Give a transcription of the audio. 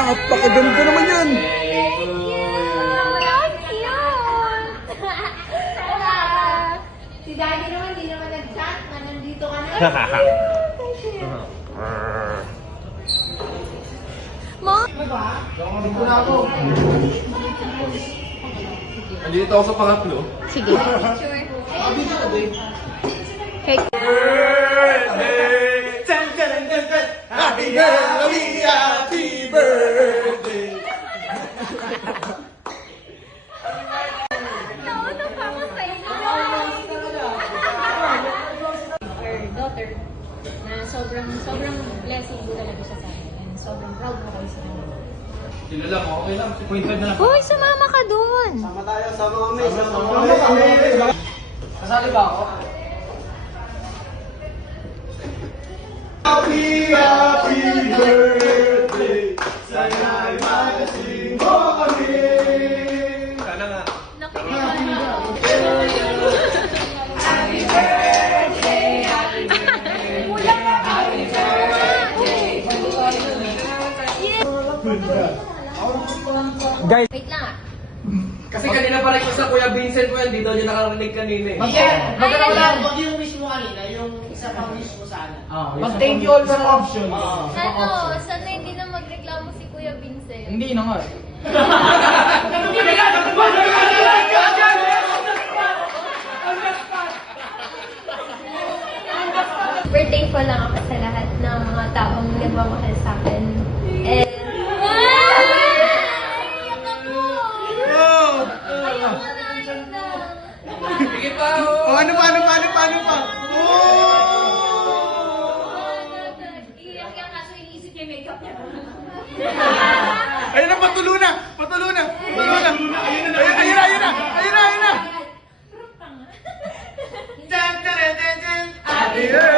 Napakaganda naman yan. Si Daddy naman, di naman nag-chat na nandito ka na. Ma? Dito na ako. Andito ako sa pangatlo. Sige. Hey. Happy birthday, happy birthday. Nauto pa ako sa inyo. Our daughter, na sobrang blessing po talaga siya sa akin. And sobrang proud po kami sa kanya. Kilala ko, okay lang. 6.5 na lang. Uy, sumama ka dun. Sama tayo, sama kami. Kasali ba ako? Happy, happy birthday. Sana'y magasing mo kami. Sana nga. Guys, Wait lang ah. Kasi kanina pa rin sa Kuya Vincent mo yan, di daw niya nakarinig kanina eh. Wag yung wish mo kanina, yung isa pang wish mo sana. mag-thank you all for option. Ano, sana hindi na magreklamo si Kuya Vincent. Hindi na nga. Super thankful lang ako sa lahat ng mga taong nagmamahal sa akin. And... Iyak ako! Ayoko na, ayun na. Sige pa! Paano pa? Iyak yan kaso iniisip niya yung makeup niya. Ayun na, patulo na. Ayun na. Happy birthday.